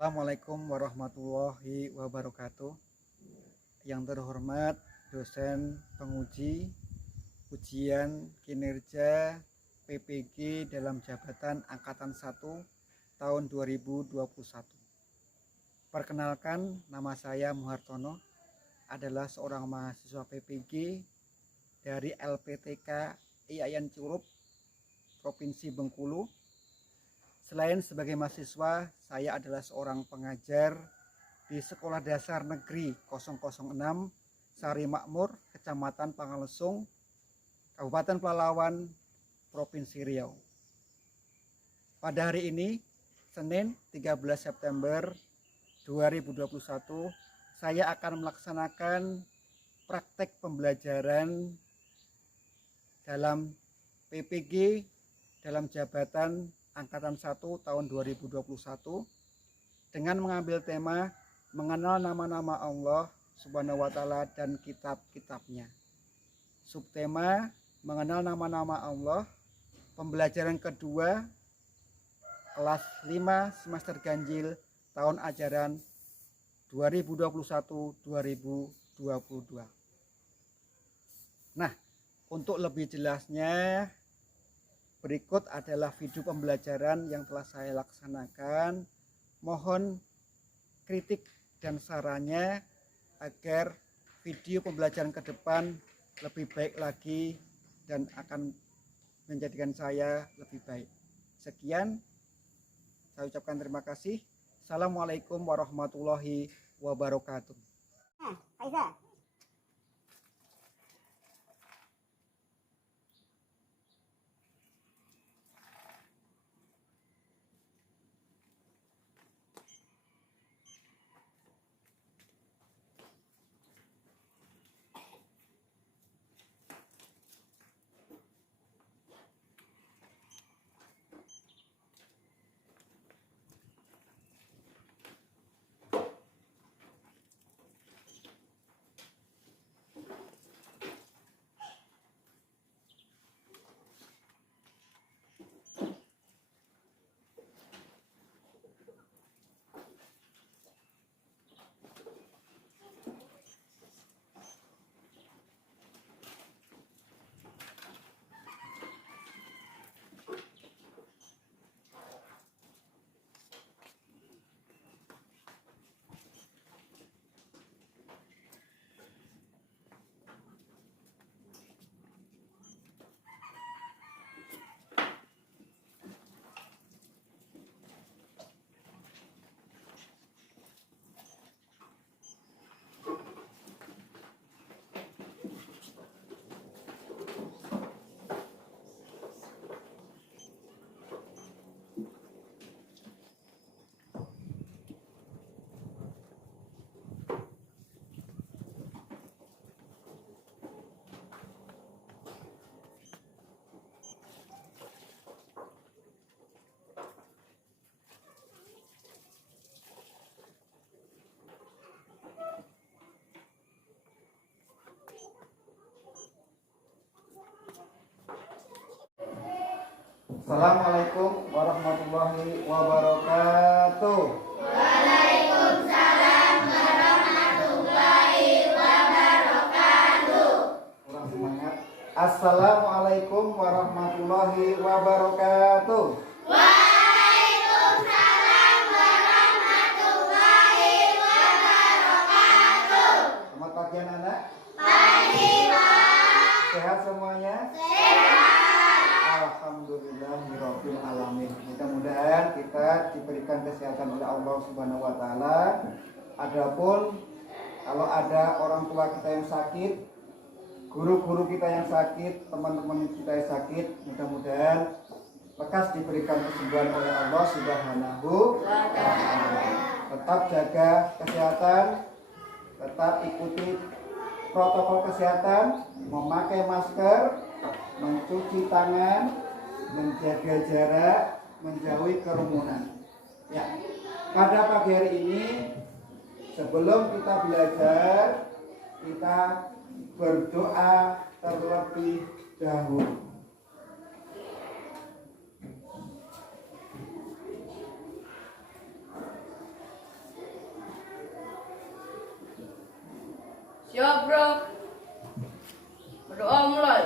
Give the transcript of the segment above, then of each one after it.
Assalamualaikum warahmatullahi wabarakatuh. Yang terhormat dosen penguji ujian kinerja PPG dalam jabatan Angkatan 1 tahun 2021. Perkenalkan, nama saya Muhartono, adalah seorang mahasiswa PPG dari LPTK IAIN Curup, Provinsi Bengkulu. Selain sebagai mahasiswa, saya adalah seorang pengajar di Sekolah Dasar Negeri 006 Sari Makmur, Kecamatan Pangalesung, Kabupaten Pelalawan, Provinsi Riau. Pada hari ini, Senin 13 September 2021, saya akan melaksanakan praktek pembelajaran dalam PPG dalam jabatan Angkatan 1 tahun 2021 dengan mengambil tema mengenal nama-nama Allah Subhanahu wa Ta'ala dan kitab-kitabnya. Subtema mengenal nama-nama Allah, pembelajaran kedua kelas 5 semester ganjil tahun ajaran 2021-2022. Nah, untuk lebih jelasnya, berikut adalah video pembelajaran yang telah saya laksanakan. Mohon kritik dan sarannya agar video pembelajaran ke depan lebih baik lagi dan akan menjadikan saya lebih baik. Sekian, saya ucapkan terima kasih. Assalamualaikum warahmatullahi wabarakatuh. Aiza. Assalamualaikum warahmatullahi wabarakatuh. Waalaikumsalam warahmatullahi wabarakatuh. Kurang semangat. Assalamualaikum warahmatullahi wabarakatuh. Waalaikumsalam warahmatullahi wabarakatuh. Selamat pagi anak-anak. Pagi, Pak. Sehat semuanya? Sehat. Alhamdulillahirabbil alamin. Mudah-mudahan kita diberikan kesehatan oleh Allah Subhanahu wa Ta'ala. Adapun kalau ada orang tua kita yang sakit, guru-guru kita yang sakit, teman-teman kita yang sakit, mudah-mudahan lekas diberikan kesembuhan oleh Allah Subhanahu wa Ta'ala. Tetap jaga kesehatan, tetap ikuti protokol kesehatan, memakai masker, mencuci tangan, menjaga jarak, menjauhi kerumunan. Ya, pada pagi hari ini sebelum kita belajar, kita berdoa terlebih dahulu. Siap, bro. Berdoa mulai.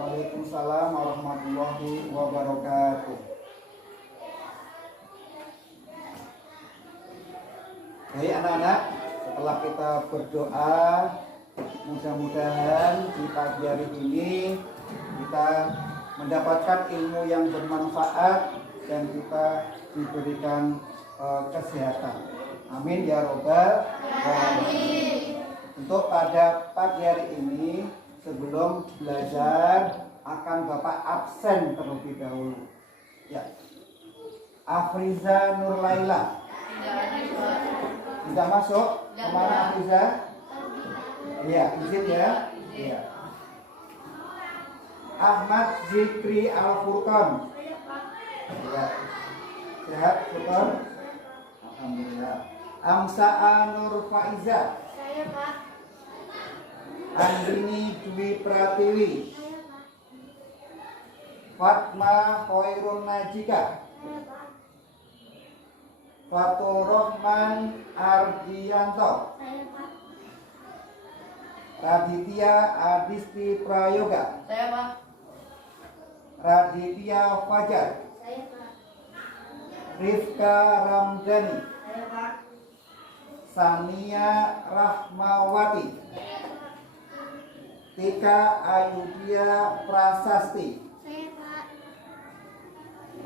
Waalaikumsalam warahmatullahi wabarakatuh. Baik anak-anak, setelah kita berdoa, mudah-mudahan di pagi hari ini kita mendapatkan ilmu yang bermanfaat dan kita diberikan kesehatan. Amin ya robbal alamin. Untuk pada pagi hari ini, sebelum belajar akan Bapak absen terlebih dahulu. Ya. Afriza Nurlaila. Tidak masuk? Kemana Afriza? Iya, izin ya. Iya. Ahmad Zikri Al-Furqan. Ya. Sehat Furqan? Alhamdulillah. Amsa'a Nur Faiza. Saya, Pak. Andini Dwi Pratiwi. Fatma Khairun Najika. Fatur Rahman Ardianto. Saya, Pak. Raditya Adisti Prayoga. Saya, Pak. Raditya Fajar. Saya, Pak. Rifka Ramdhani. Saya, Pak. Sania Rahmawati. Tika Ayudia Prasasti. Saya, Pak.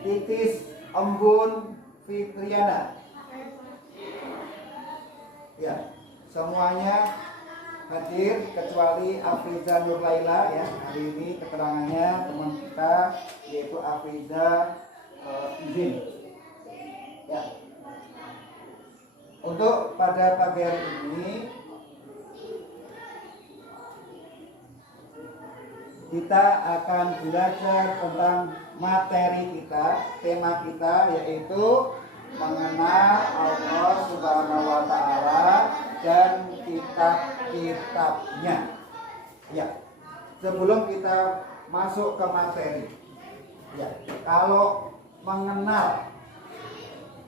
Titis Embun Fitriana. Saya, Pak. Ya, semuanya hadir kecuali Afriza Nurlaila ya. Hari ini keterangannya teman kita yaitu Afriza izin. Ya. Untuk pada pagi hari ini kita akan belajar tentang materi kita, tema kita yaitu mengenal Allah Subhanahu wa taala dan kitab-kitabnya. Ya. Sebelum kita masuk ke materi. Ya, kalau mengenal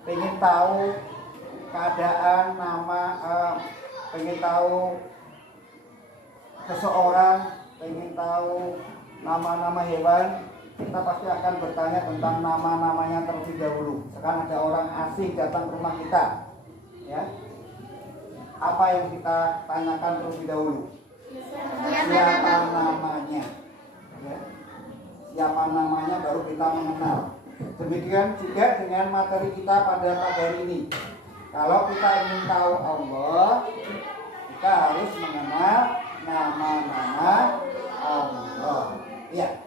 pengen tahu keadaan nama pengen tahu seseorang, pengen tahu nama-nama hewan, kita pasti akan bertanya tentang nama-namanya terlebih dahulu. Sekarang ada orang asing datang ke rumah kita, ya. Apa yang kita tanyakan terlebih dahulu? Siapa namanya? Ya. Siapa namanya baru kita mengenal. Demikian juga dengan materi kita pada pagi hari ini. Kalau kita ingin tahu Allah, kita harus mengenal nama-nama Allah. Ya.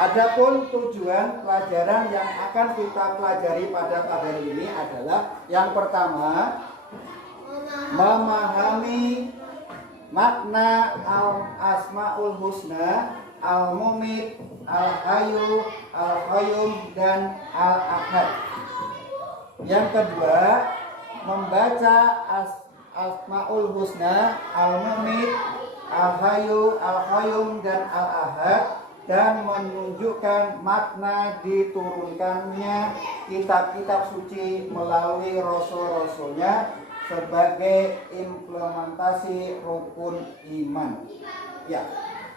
Adapun tujuan pelajaran yang akan kita pelajari pada pagi hari ini adalah yang pertama, memahami makna al-asmaul husna, al-mumit, al-hayyu, al-qayyum, dan al-ahad. Yang kedua, membaca asmaul husna, al-mumit, al-hayyu, al-qayyum, dan al-ahad, dan menunjukkan makna diturunkannya kitab-kitab suci melalui rasul-rasulnya sebagai implementasi rukun iman. Ya,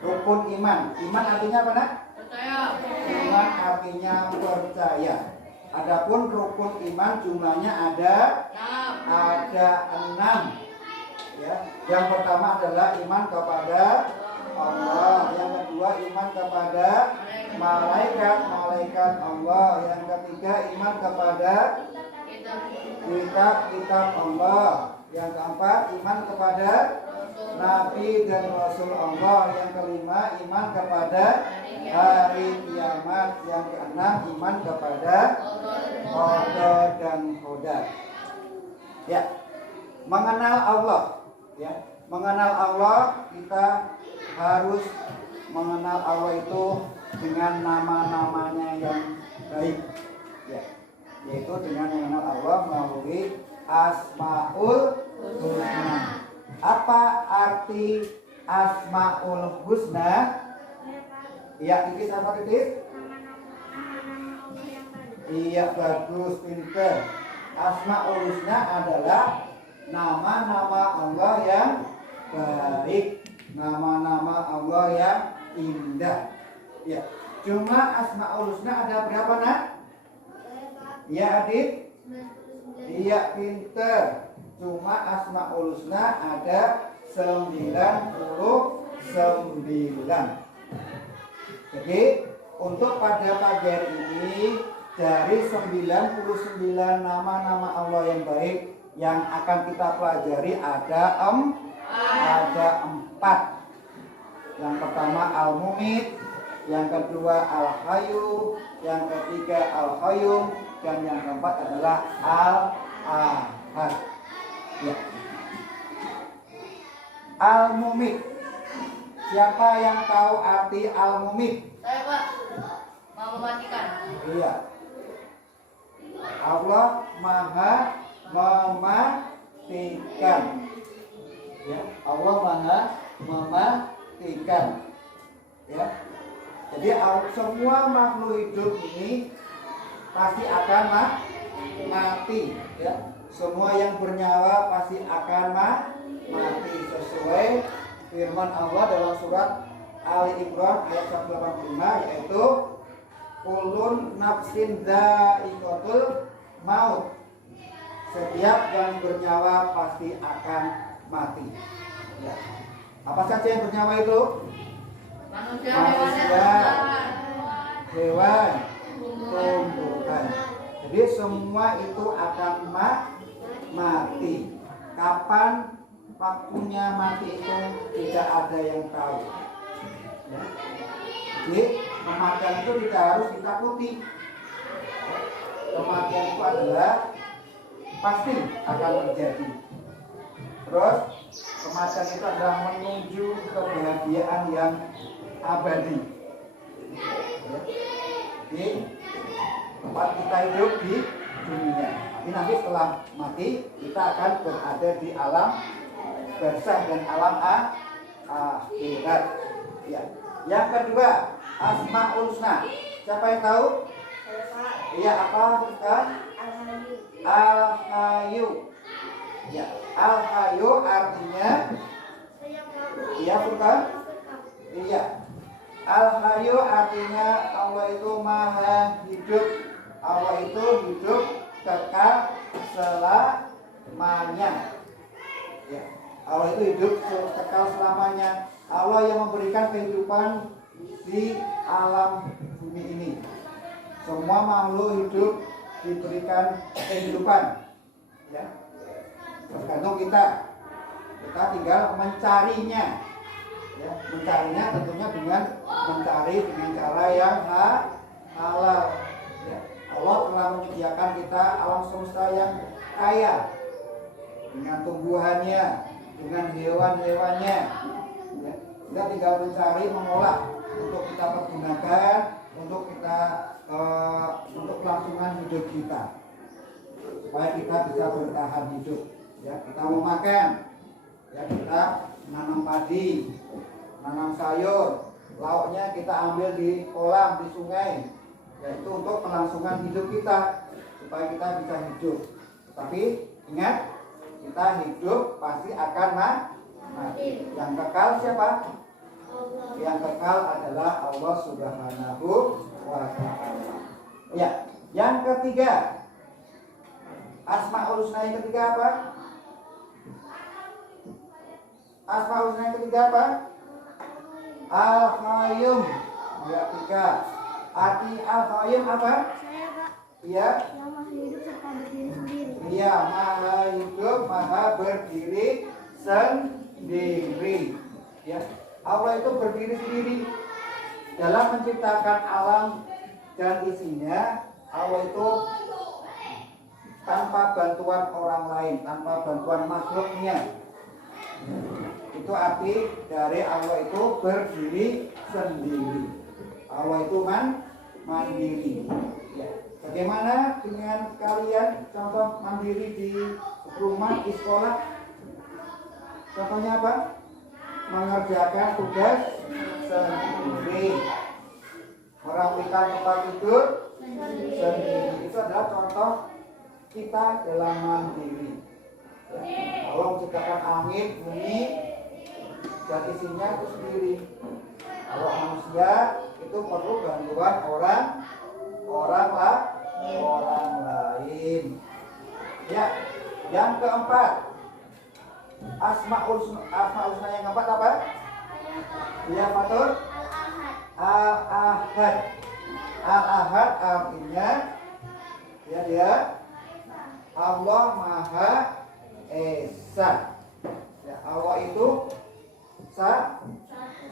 rukun iman. Iman artinya apa, Nak? Percaya. Iman artinya percaya. Adapun rukun iman jumlahnya ada 6. Ya. Yang pertama adalah iman kepada Allah. Yang kedua iman kepada malaikat Allah. Yang ketiga iman kepada kitab Allah. Yang keempat iman kepada nabi dan rasul Allah. Yang kelima iman kepada hari kiamat. Yang keenam iman kepada qada dan qadar. Ya, mengenal Allah. Ya, mengenal Allah, kita harus mengenal Allah itu dengan nama-namanya yang baik. Ya, yaitu dengan mengenal Allah melalui Asmaul Husna. Apa arti Asmaul Husna? Ya, Titis apa Titis? Iya, bagus, pinter. Asmaul Husna adalah nama-nama Allah yang baik, nama-nama Allah yang indah. Ya, cuma Asmaul Husna ada berapa, Nak? Ya, Adit? Iya, pinter. Cuma Asmaul Husna ada 99. Jadi, untuk pada pagi hari ini, dari 99 nama-nama Allah yang baik yang akan kita pelajari ada 4. Yang pertama Al-Mumit, yang kedua Al-Hayyu, yang ketiga Al-Qayyum, dan yang keempat adalah Al-Ahad. Ya. Al-Mumit. Siapa yang tahu arti Al-Mumit? Saya, Pak. Mau mematikan. Iya. Allah Maha mematikan. Ya, Allah Maha mematikan. Ya. Jadi semua makhluk hidup ini pasti akan mati. Ya. Semua yang bernyawa pasti akan mati sesuai firman Allah dalam surat Ali Imran ayat 185, yaitu kulun nafsin dha'iqatul maut. Setiap yang bernyawa pasti akan mati. Ya. Apa saja yang bernyawa itu? Manusia, hewan, tumbuhan. Jadi semua itu akan mati. Kapan waktunya mati itu tidak ada yang tahu. Ya. Jadi kematian itu tidak harus ditakuti. Kematian itu adalah pasti akan terjadi. Terus kematian itu adalah menuju kebahagiaan yang abadi. Ya. Jadi tempat kita hidup di dunia. Tapi nanti setelah mati kita akan berada di alam barzakh dan alam akhirat. Ya. Yang kedua, Asmaul Husna. Siapa yang tahu? Iya, apa Ustaz? Al-Hayyu. Ya, Al-Hayyu artinya iya bukan? Iya. Al-Hayyu artinya Allah itu maha hidup. Allah itu hidup kekal selamanya. Ya. Allah itu hidup kekal selamanya. Allah yang memberikan kehidupan di alam bumi ini. Semua makhluk hidup diberikan kehidupan. Ya. Tergantung kita. Kita tinggal mencarinya. Ya, mencarinya tentunya dengan mencari dengan cara yang halal. Ya. Allah telah menyediakan kita alam semesta yang kaya dengan tumbuhannya, dengan hewan-hewannya. Ya. Kita tinggal mencari, mengolah untuk kita pergunakan, untuk kita untuk kelangsungan hidup kita, supaya kita bisa bertahan hidup. Ya, kita mau makan, ya kita nanam padi, nanam sayur, lauknya kita ambil di kolam, di sungai, yaitu untuk kelangsungan hidup kita, supaya kita bisa hidup. Tapi ingat, kita hidup pasti akan mati. Yang kekal siapa? Yang kekal adalah Allah Subhanahu wa Ta'ala. Ya, yang ketiga. Asmaul Husna yang ketiga apa? Asmaul Husna yang ketiga apa? Al-Qayyum. Ya, tiga. Arti Al-Qayyum apa? Saya Pak. Iya. Yang masih hidup serta berdiri sendiri. Iya, maha hidup, maha berdiri sendiri. Ya, Allah itu berdiri sendiri dalam menciptakan alam dan isinya. Allah itu tanpa bantuan orang lain, tanpa bantuan makhluknya. Itu arti dari Allah itu berdiri sendiri. Allah itu mandiri. Ya. Bagaimana dengan kalian contoh mandiri di rumah, di sekolah? Contohnya apa? Mengerjakan tugas sendiri, merapikan tempat tidur sendiri. Itu adalah contoh kita dalam mandiri. Allah menciptakan angin, bumi, dan isinya itu sendiri. Kalau manusia itu perlu bantuan orang lain. Ya, yang keempat, Asmaul Husna yang keempat apa? Ya, Fatur. Al-Ahad. Al-Ahad artinya dia Allah Maha Esa. Ya, Allah itu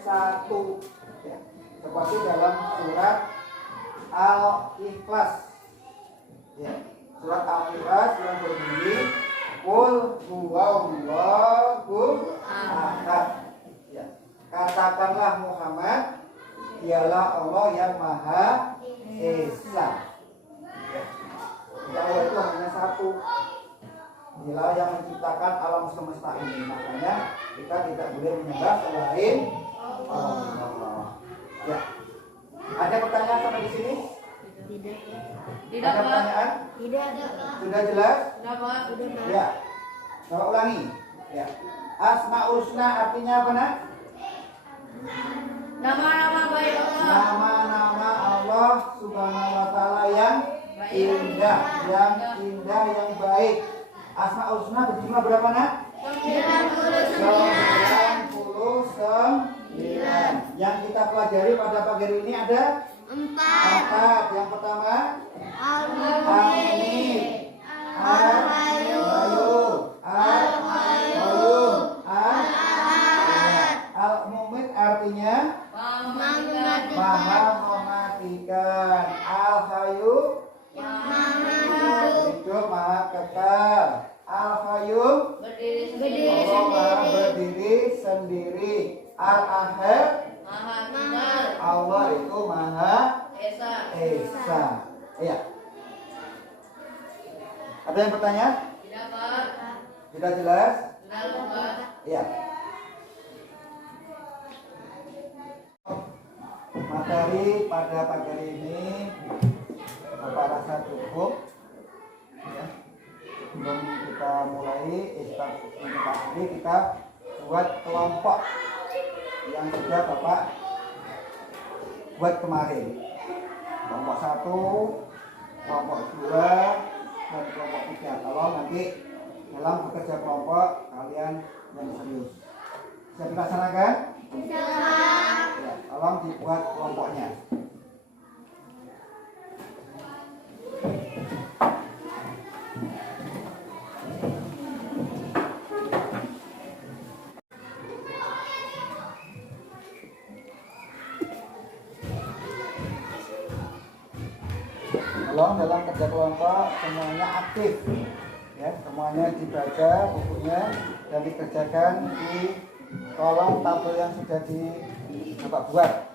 satu. Ya, seperti dalam surat Al-Ikhlas. Ya, surat Al-Ikhlas yang berbunyi Qul huwallahu ahad. Ya, katakanlah Muhammad, dialah Allah yang Maha Esa. Ya, Allah itu hanya satu. Dialah yang menciptakan alam semesta ini. Makanya kita tidak boleh menyembah selain Allah. Ya. Ada pertanyaan sampai di sini? Tidak, Ada Pak. pertanyaan? Tidak. Sudah jelas? Tidak, Pak. Ya. Coba ulangi. Ya. Asmaul Husna artinya apa, Nak? Nama-nama baik Allah. Nama-nama Allah Subhanahu wa taala yang indah, yang baik. Asmaul Husna berjumlah berapa, Nak? 99. Yang kita pelajari pada pagi hari ini ada 4. Yang pertama Al-Mu'min, Al-Qayyum, Al-Qayyum, Al-Mu'min artinya Maha mematikan. Al-Qayyum hidup maha kekal. Al-Qayyum Allah maha berdiri sendiri. Al-Ahad Maha Tunggal. Allah itu Maha Esa. Esa. Iya. Ada yang bertanya? Tidak, Pak. Sudah jelas? Sudah, Pak. Iya. Materi pada pagi hari ini Bapak rasa cukup. Ya. Sebelum kita mulai ini kita buat kelompok yang sudah Bapak buat kemarin. Kelompok 1, kelompok 2, dan kelompok 3. Kalau nanti dalam bekerja kelompok kalian yang serius. Bisa dilaksanakan? Ya, tolong dibuat kelompoknya. Tolong dalam kerja kelompok semuanya aktif, ya, semuanya dibaca bukunya dan dikerjakan di kolom tabel yang sudah Bapak buat.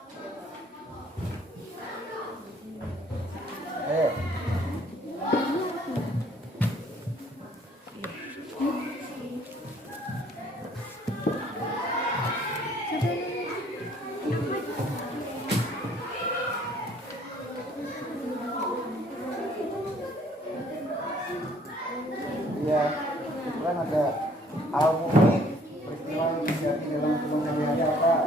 Ya, itu kan ada Al-Mu'min, peristiwa yang terjadi dalam kehidupan sehari-hari apa?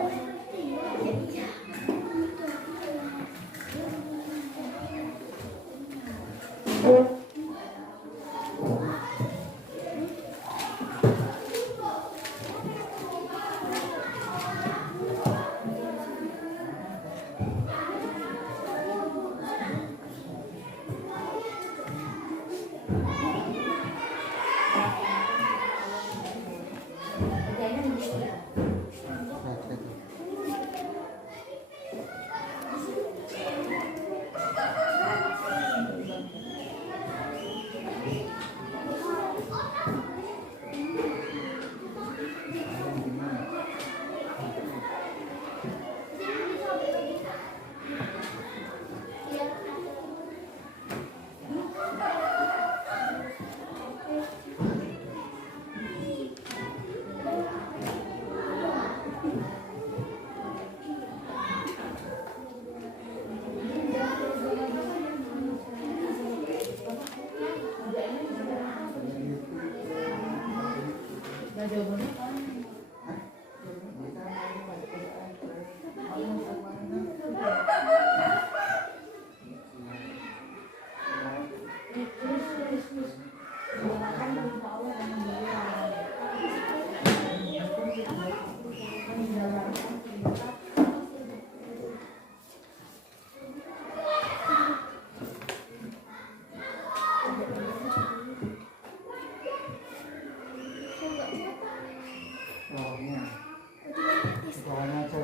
Bawahnya aja,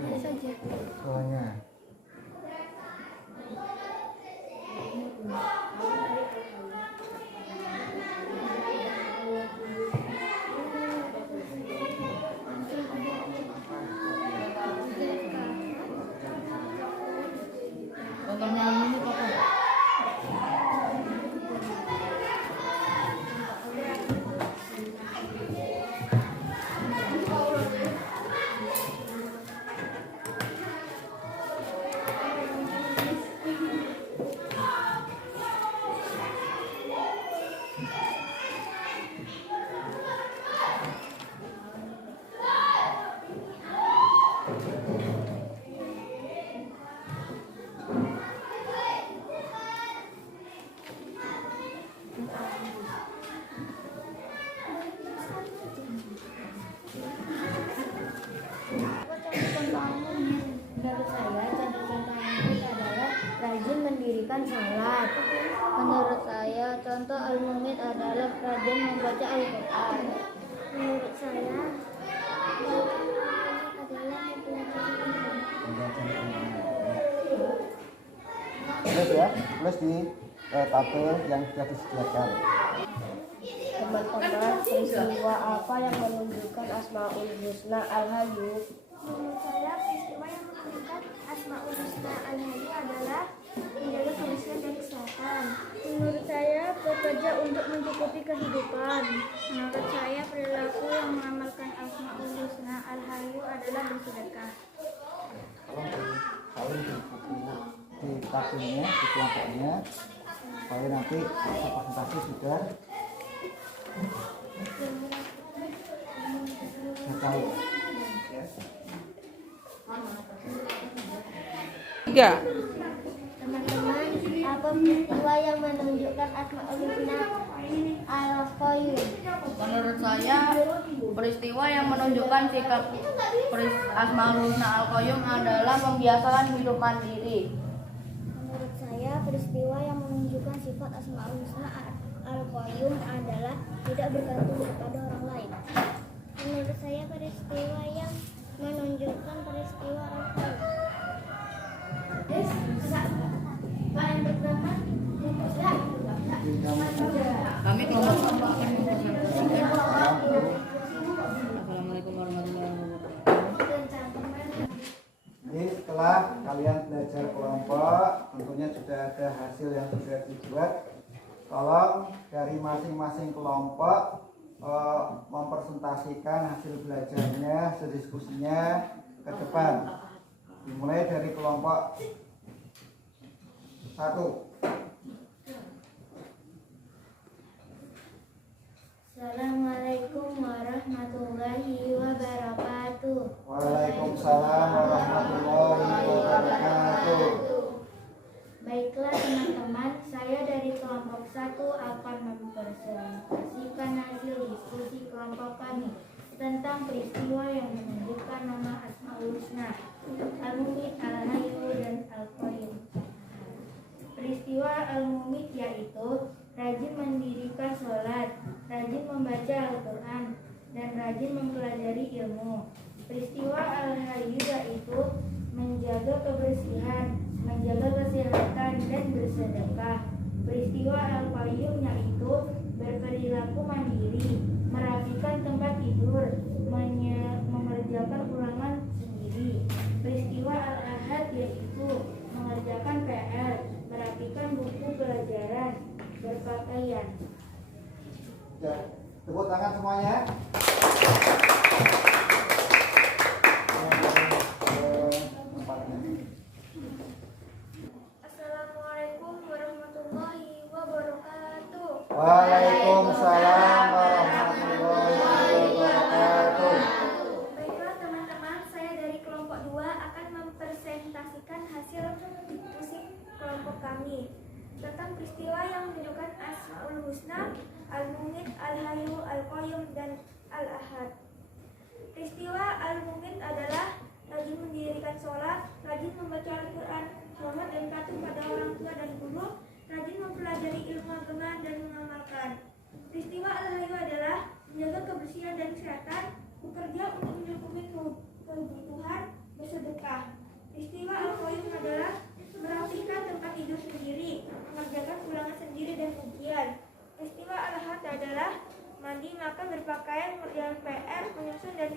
Tulis saja. bawahnya. Menurut saya, contoh-contoh Al-Mu'min adalah rajin mendirikan salat. Menurut saya, contoh Al-Mu'min adalah rajin membaca Al-Quran. Menurut saya, adalah Tulis ya, tulis di tabel yang sudah disediakan. Teman-teman, peristiwa apa yang menunjukkan Asmaul Husna Al-Hayyu? Menurut saya, peristiwa yang menunjukkan Asmaul Husna Al-Hayyu adalah menjaga kebersihan dan kesehatan. Menurut saya, bekerja untuk mencukupi kehidupan. Menurut saya, perilaku yang mengamalkan Asmaul Husna Al-Hayyu adalah bersedekah. Tolong di buku, di tabelnya, di kelompoknya, supaya nanti masa presentasi sudah tahu. Tiga. Teman-teman, apa peristiwa yang menunjukkan Asmaul Husna Al-Qayyum? Menurut saya, peristiwa yang menunjukkan sikap Asmaul Husna Al-Qayyum adalah membiasakan hidup mandiri. Menurut saya, peristiwa yang menunjukkan sifat Asmaul Husna Al-Qayyum adalah tidak bergantung kepada orang lain. Menurut saya, peristiwa yang menunjukkan peristiwa Al-Qayyum. Yang pertama, Kami kelompok kelompok akan mempresentasikan. Assalamualaikum warahmatullahi wabarakatuh. Jadi setelah kalian belajar kelompok, tentunya sudah ada hasil yang sudah dibuat. Tolong dari masing-masing kelompok mempresentasikan hasil belajarnya, hasil diskusinya ke depan. Dimulai dari kelompok 1. Assalamualaikum warahmatullahi wabarakatuh. Waalaikumsalam warahmatullahi wabarakatuh. Baik Baiklah teman-teman, saya dari kelompok 1 akan mempresentasikan hasil diskusi kelompok kami tentang peristiwa yang menunjukkan nama Asmaul Husna, Al-Mumit, Al-Hayyu, dan Al-Qayyum. Peristiwa Al-Mumit yaitu rajin mendirikan sholat, rajin membaca Al-Quran, dan rajin mempelajari ilmu. Peristiwa Al-Hayyu yaitu menjaga kebersihan, menjaga kesehatan, dan bersedekah. Peristiwa Al-Qayyum yaitu berperilaku mandiri, merapikan tempat tidur, mengerjakan ulangan sendiri. Peristiwa Al-Ahad yaitu mengerjakan PR, merapikan buku pelajaran, berpakaian. Ya, tepuk tangan semuanya. Assalamualaikum warahmatullahi wabarakatuh. Waalaikumsalam warahmatullahi wabarakatuh. Baiklah teman-teman, saya dari kelompok 2 akan mempresentasikan hasil diskusi kelompok kami tentang peristiwa yang menunjukkan Asmaul Husna, Al-Mumit, Al-Hayyu, Al-Qayyum, dan Al-Ahad. Peristiwa Al-Mumit adalah rajin mendirikan sholat, rajin membaca Al-Quran, hormat dan patuh pada orang tua dan guru, rajin mempelajari ilmu agama dan mengamalkan. Peristiwa Al-Hayyu adalah menjaga kebersihan dan kesehatan, bekerja untuk mencukupi kebutuhan, bersedekah. Peristiwa Al-Qayyum adalah merapikan tempat tidur sendiri, mengerjakan ulangan sendiri dan ujian. Peristiwa Al-Ahad adalah mandi, makan, berpakaian, mengerjakan PR, menyusun dan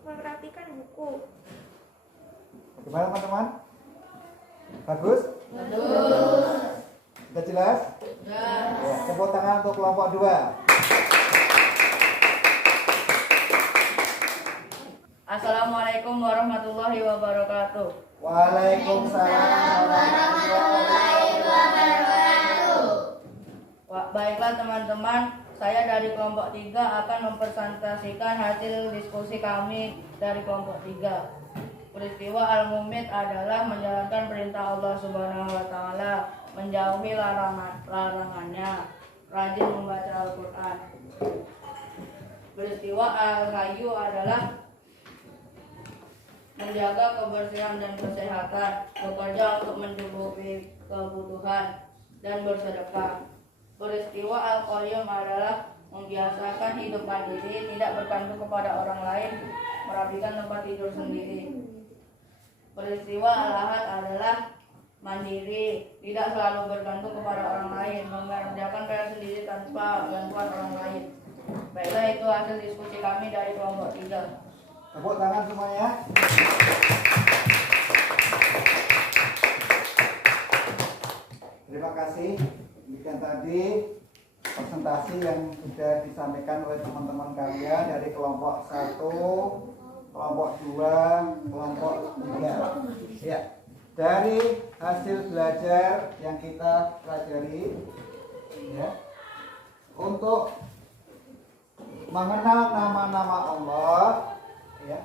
merapikan buku. Gimana teman-teman? Bagus? Sudah jelas? Ya, tepuk tangan untuk kelompok 2. Assalamualaikum warahmatullahi wabarakatuh. Waalaikumsalam warahmatullahi wabarakatuh. Baiklah teman-teman, saya dari kelompok 3 akan mempresentasikan hasil diskusi kami dari kelompok 3. Peristiwa Al-Mumit adalah menjalankan perintah Allah Subhanahu wa Ta'ala, menjauhi larangannya, rajin membaca Al-Quran. Peristiwa Al-Hayyu adalah menjaga kebersihan dan kesehatan, bekerja untuk mencukupi kebutuhan, dan bersedekah. Peristiwa Al-Qayyum adalah membiasakan hidup mandiri, tidak bergantung kepada orang lain, merapikan tempat tidur sendiri. Peristiwa Al-Ahad adalah mandiri, tidak selalu bergantung kepada orang lain, mengerjakan PR sendiri tanpa bantuan orang lain. Baiklah, itu hasil diskusi kami dari kelompok 3. Tepuk tangan semuanya. Terima kasih. Demikian tadi presentasi yang sudah disampaikan oleh teman-teman kalian dari kelompok 1, kelompok 2, kelompok 3. Ya, dari hasil belajar yang kita pelajari, ya, untuk mengenal nama-nama Allah, ya,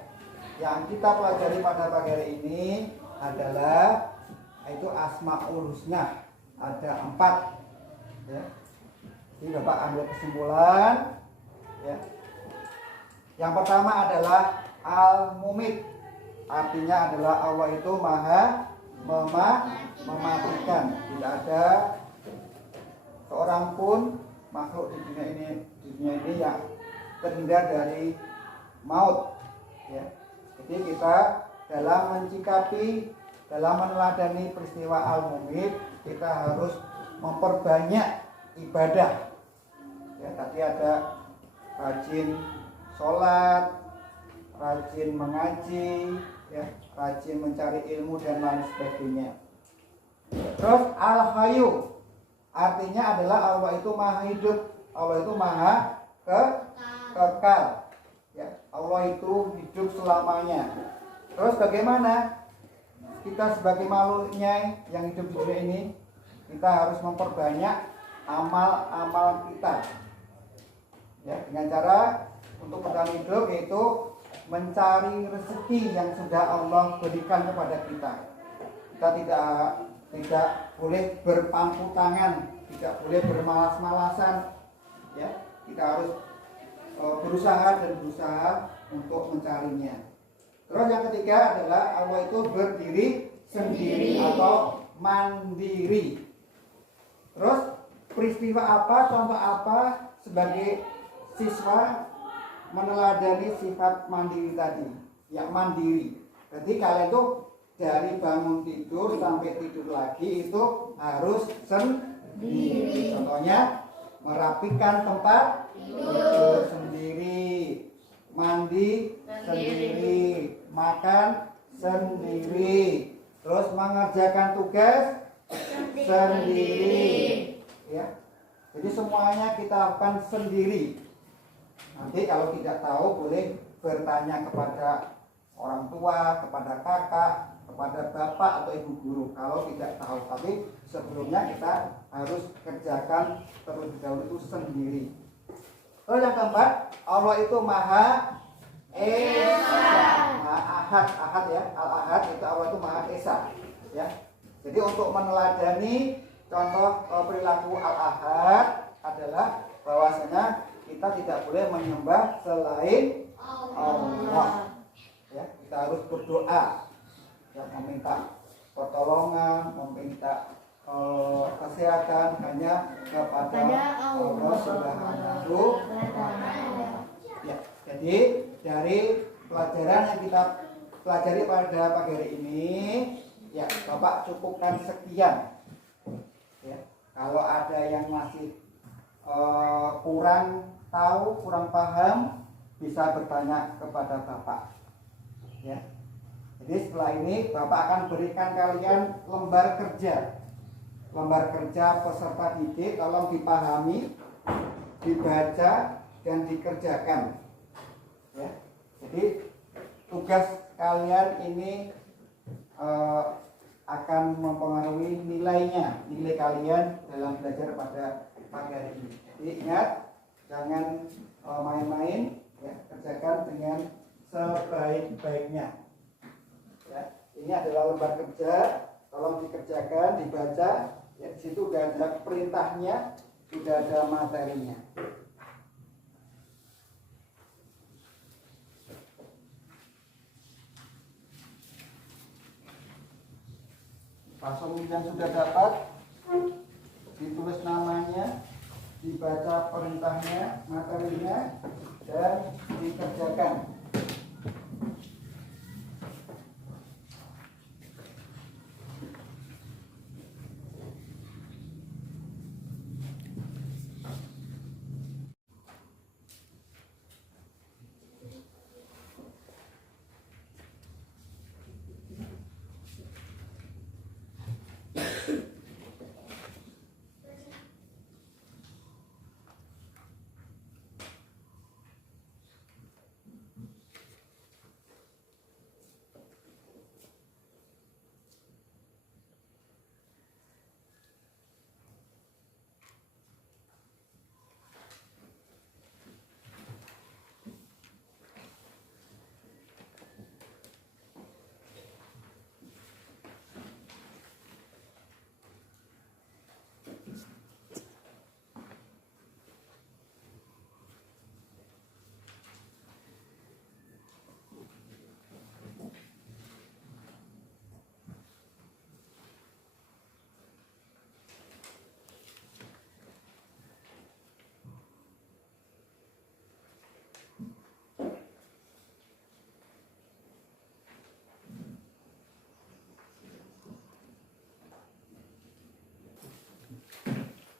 yang kita pelajari pada pagi hari ini adalah yaitu Asmaul Husna. Ada 4, ya. Jadi Bapak ambil kesimpulan, ya. Yang pertama adalah Al-Mumit, artinya adalah Allah itu maha mematikan. Tidak ada seorang pun makhluk di dunia ini yang terhindar dari maut, ya. Jadi kita dalam mencikapi, dalam meneladani peristiwa Al-Mumit, kita harus memperbanyak ibadah. Ya, tadi ada rajin sholat, rajin mengaji, ya, rajin mencari ilmu dan lain sebagainya. Terus Al-Hayyu, artinya adalah Allah itu maha hidup, Allah itu maha kekal. Ya, Allah itu hidup selamanya. Terus bagaimana kita sebagai makhluknya yang hidup di dunia ini, kita harus memperbanyak amal-amal kita, ya, dengan cara untuk bertahan hidup yaitu mencari rezeki yang sudah Allah berikan kepada kita. Kita tidak tidak boleh berpangku tangan, tidak boleh bermalas-malasan, ya. Kita harus berusaha untuk mencarinya. Terus yang ketiga adalah Allah itu berdiri sendiri atau mandiri. Terus peristiwa apa, contoh apa sebagai siswa meneladani sifat mandiri tadi? Yang mandiri. Berarti kalian tuh dari bangun tidur sampai tidur lagi itu harus sendiri. Contohnya merapikan tempat tidur sendiri, mandi sendiri, makan sendiri, terus mengerjakan tugas sendiri. Ya. Jadi semuanya kita lakukan sendiri. Nanti kalau tidak tahu boleh bertanya kepada orang tua, kepada kakak, kepada bapak atau ibu guru kalau tidak tahu. Tapi sebelumnya kita harus kerjakan terlebih dahulu itu sendiri. Terus yang keempat, Allah itu Maha Esa, Maha Ahad, Ahad ya, Al-Ahad itu Allah itu Maha Esa, ya. Jadi untuk meneladani contoh perilaku Al-Ahad adalah bahwasanya kita tidak boleh menyembah selain Allah. Ya, kita harus berdoa, ya, meminta pertolongan, meminta kesehatan hanya kepada Allah Subhanahu wa Ta'ala. Ya, jadi dari pelajaran yang kita pelajari pada pagi hari ini, ya, Bapak cukupkan sekian. Ya, kalau ada yang masih kurang tahu, kurang paham, bisa bertanya kepada Bapak. Ya. Jadi setelah ini Bapak akan berikan kalian lembar kerja. Lembar kerja peserta didik, tolong dipahami, dibaca dan dikerjakan. Ya. Jadi tugas kalian ini akan mempengaruhi nilai kalian dalam belajar pada pagi hari ini. Jadi ingat, jangan main-main, ya, kerjakan dengan sebaik-baiknya. Ya, ini adalah lembar kerja, tolong dikerjakan, dibaca. Ya, di situ sudah ada perintahnya, sudah ada materinya. Pasal yang sudah dapat, ditulis namanya, dibaca perintahnya, materinya, dan dikerjakan.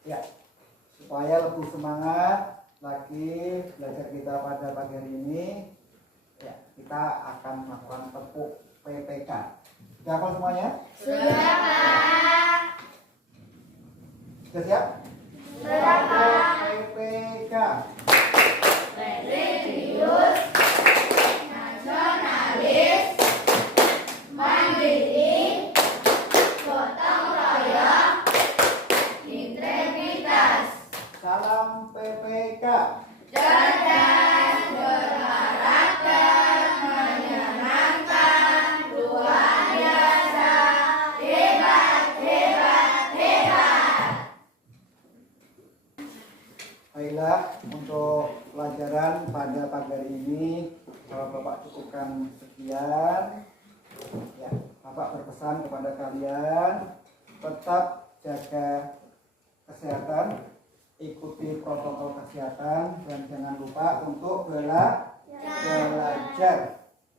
Ya, supaya lebih semangat lagi belajar kita pada pagi hari ini, ya, kita akan melakukan tepuk PPK. Sudah hafal semuanya? Sudah, Pak. Sudah siap? Sudah, Pak. PPK. Religius, nasionalis, mandiri, gotong royong, integritas, Salam PPK. cerdas, berkarakter, menyenangkan, luar biasa, hebat, hebat. Alhamdulillah untuk pelajaran pada pagi hari ini Bapak cukupkan sekian. Ya, Bapak berpesan kepada kalian tetap jaga kesehatan, ikuti protokol kesehatan dan jangan lupa untuk belajar,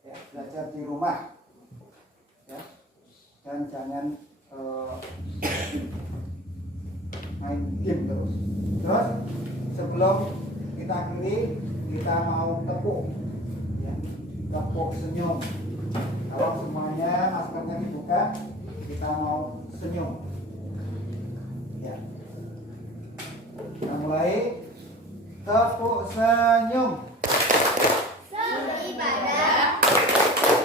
ya, belajar di rumah, ya, dan jangan main game terus. Terus sebelum kita akhiri, kita mau tepuk, ya, tepuk senyum. Kalau semuanya maskernya dibuka, kita mau senyum. Ya. Kita mulai tepuk senyum. Beribadah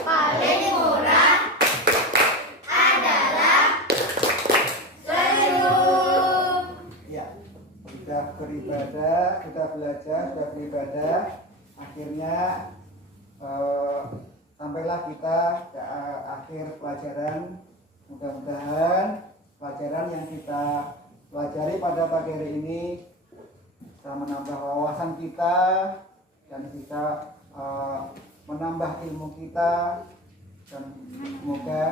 paling murah adalah senyum. Ya, sudah beribadah, sudah belajar, sudah beribadah. Akhirnya sampailah kita ke akhir pelajaran. Mudah-mudahan pelajaran yang kita pelajari pada pagi hari ini bisa menambah wawasan kita dan bisa menambah ilmu kita, dan semoga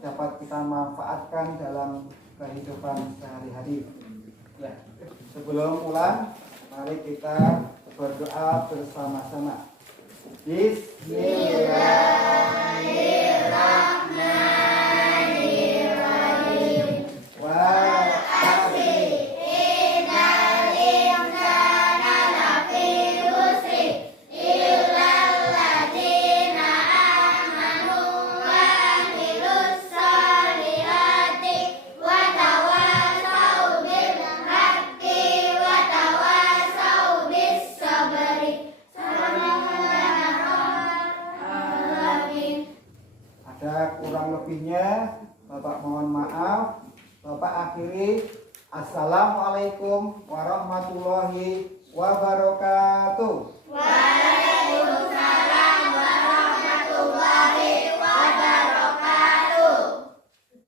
dapat kita manfaatkan dalam kehidupan sehari-hari. Ya, sebelum pulang, mari kita berdoa bersama-sama. Bismillahirrahmanirrahim. Wal asri Innal insana lafi khusri illal ladzina amanu wa amilus solihati wa tawasau bil haqqi wa tawasau bis sabri. Ada kurang lebihnya, Bapak mohon maaf. Bapak akhiri. Assalamualaikum warahmatullahi wabarakatuh.